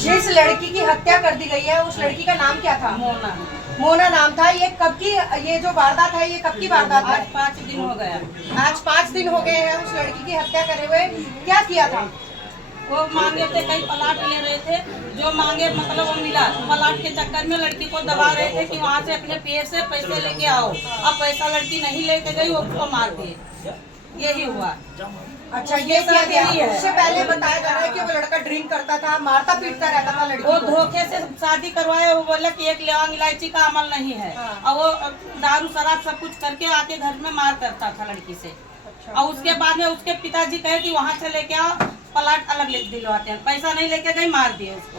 जिस लड़की की हत्या कर दी गई है उस लड़की का नाम क्या था? मोना। मोना नाम था। ये कब की, ये जो वारदात है ये कब की वारदात है? आज 5 दिन हो गया। आज 5 दिन हो गए हैं उस लड़की की हत्या करे हुए। क्या किया था? वो मांगे थे, कई प्लाट ले रहे थे, जो मांगे मतलब वो मिला। प्लाट के चक्कर में लड़की को दबा रहे थे कि वहाँ से अपने पेट से पैसे लेके आओ। अब पैसा लड़की नहीं लेके गई, वो उसको मार दिए। यही हुआ। अच्छा, ये किया गया। उससे पहले बताया जा रहा है कि वो लड़का ड्रिंक करता था, मारता पीटता रहता था लड़की वो को। धोखे से शादी करवाया। वो बोला कि एक लौंग इलायची का अमल नहीं है। और वो दारू शराब सब कुछ करके आके घर में मार करता था लड़की से। और उसके बाद में उसके पिताजी कहे कि वहाँ से लेके आओ, प्लाट अलग दिलवाते हैं। पैसा नहीं लेके गई, मार दिए उसको।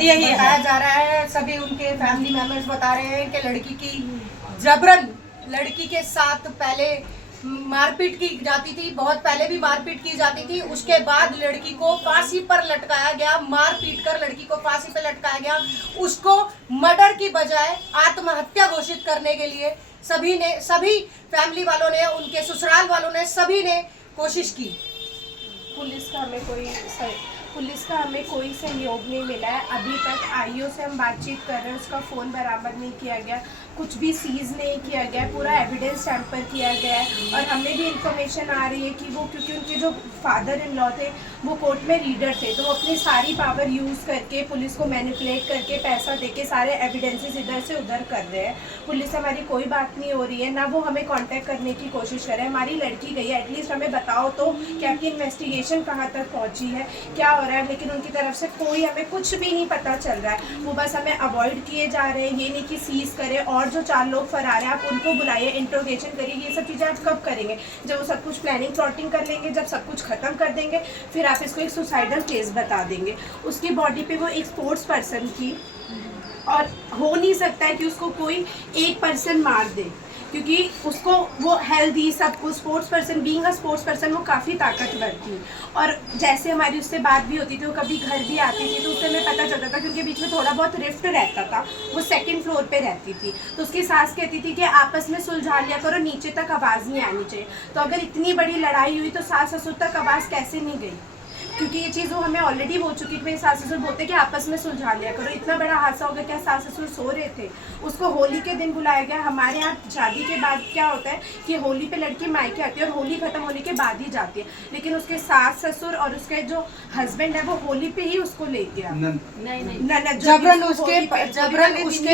यही बताया जा रहा है, सभी उनके फैमिली मेंबर्स बता रहे हैं कि लड़की की जबरन लड़की के साथ पहले मारपीट की जाती थी, बहुत पहले भी मारपीट की जाती थी। उसके बाद लड़की को फांसी पर लटकाया गया, मार पीट कर लड़की को फांसी पर लटकाया गया। उसको मर्डर की बजाय आत्महत्या घोषित करने के लिए सभी फैमिली वालों ने, उनके ससुराल वालों ने, सभी ने कोशिश की। पुलिस का हमें कोई सहयोग नहीं मिला है अभी तक। आईओ से हम बातचीत कर रहे हैं, उसका फ़ोन बराबर नहीं किया गया, कुछ भी सीज़ नहीं किया गया, पूरा एविडेंस टैम्पर किया गया है। और हमें भी इंफॉर्मेशन आ रही है कि वो, क्योंकि उनके जो फादर इन लॉ थे वो कोर्ट में रीडर थे, तो वो अपनी सारी पावर यूज़ करके पुलिस को मैनिपुलेट करके पैसा देके सारे एविडेंसेस इधर से उधर कर रहे हैं। पुलिस से हमारी कोई बात नहीं हो रही है, ना वो हमें कांटेक्ट करने की कोशिश कर रहे हैं। हमारी लड़की गई है, एटलीस्ट हमें बताओ तो कि आपकी इन्वेस्टिगेशन कहाँ तक पहुँची है, क्या हो रहा है। लेकिन उनकी तरफ से कोई हमें कुछ भी नहीं पता चल रहा है। वो बस हमें अवॉइड किए जा रहे हैं, ये नहीं कि सीज करें और जो 4 लोग फरार हैं आप उनको बुलाइए, इंट्रोगेशन करिए। ये सब चीज़ें आप कब करेंगे? जब वो सब कुछ प्लानिंग प्लॉटिंग कर लेंगे, जब सब कुछ खत्म कर देंगे, फिर आप इसको एक सुसाइडल केस बता देंगे। उसकी बॉडी पे वो एक स्पोर्ट्स पर्सन की, और हो नहीं सकता है कि उसको कोई एक पर्सन मार दे, क्योंकि उसको वो हेल्दी सब कुछ, sports person, being a sports person वो काफ़ी ताकतवर थी। और जैसे हमारी उससे बात भी होती थी, वो कभी घर भी आती थी तो उससे हमें पता चलता था, क्योंकि बीच में थोड़ा बहुत रिफ्ट रहता था। वो 2nd फ्लोर पे रहती थी, तो उसकी सास कहती थी कि आपस में सुलझा लिया करो, नीचे तक आवाज़ नहीं आनी चाहिए। तो अगर इतनी बड़ी लड़ाई हुई तो सास ससुर तक आवाज़ कैसे नहीं गई? क्योंकि ये चीज़ वो हमें ऑलरेडी हो चुकी थी। मेरे सास ससुर बोलते कि आपस में सुलझा लिया करो, इतना बड़ा हादसा हो गया। क्या सास ससुर सो रहे थे? उसको होली के दिन बुलाया गया। हमारे यहाँ शादी के बाद क्या होता है कि होली पे लड़की मायके आती है और होली खत्म होने के बाद ही जाती है, लेकिन उसके सास ससुर और उसके जो हस्बैंड है वो होली पे ही उसको ले गया। जबरन उसके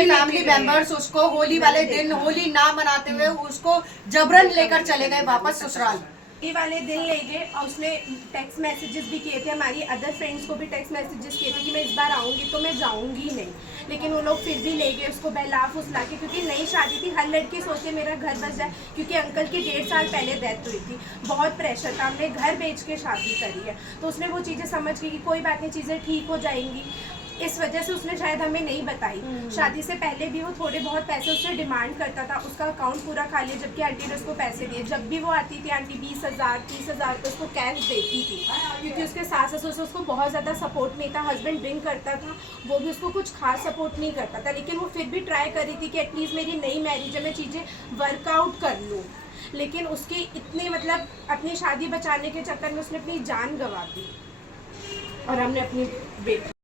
फैमिली मेंबर्स उसको होली वाले दिन होली ना मनाते हुए उसको जबरन लेकर चले गए वापस ससुराल। ये वाले दिन ले गए, और उसने टेक्स्ट मैसेजेस भी किए थे, हमारी अदर फ्रेंड्स को भी टेक्स्ट मैसेजेस किए थे कि मैं इस बार आऊँगी तो मैं जाऊँगी नहीं। लेकिन वो लोग फिर भी ले गए उसको बहला फुसला के, क्योंकि नई शादी थी, हर लड़की सोचे मेरा घर बस जाए, क्योंकि अंकल की 1.5 साल पहले डेथ हुई थी। बहुत प्रेशर था, हमने घर बेच के शादी करी है। तो उसने वो चीज़ें समझ की कि कोई बात नहीं, चीज़ें ठीक हो जाएंगी, इस वजह से उसने शायद हमें नहीं बताई। शादी से पहले भी वो थोड़े बहुत पैसे उससे डिमांड करता था, उसका अकाउंट पूरा खा लिया, जबकि आंटी ने उसको पैसे दिए। जब भी वो आती थी आंटी 20,000 30,000 तो उसको कैश देती थी, क्योंकि उसके सास ससुर से उसको बहुत ज़्यादा सपोर्ट नहीं था। हस्बैंड ड्रिंक करता था, वो भी उसको कुछ खास सपोर्ट नहीं करता था, लेकिन वो फिर भी ट्राई कर रही थी कि एटलीस्ट मेरी नई मैरिज है, मैं चीज़ें वर्कआउट कर लूँ। लेकिन उसकी इतनी मतलब अपनी शादी बचाने के चक्कर में उसने अपनी जान गंवा दी, और हमने अपनी बेटी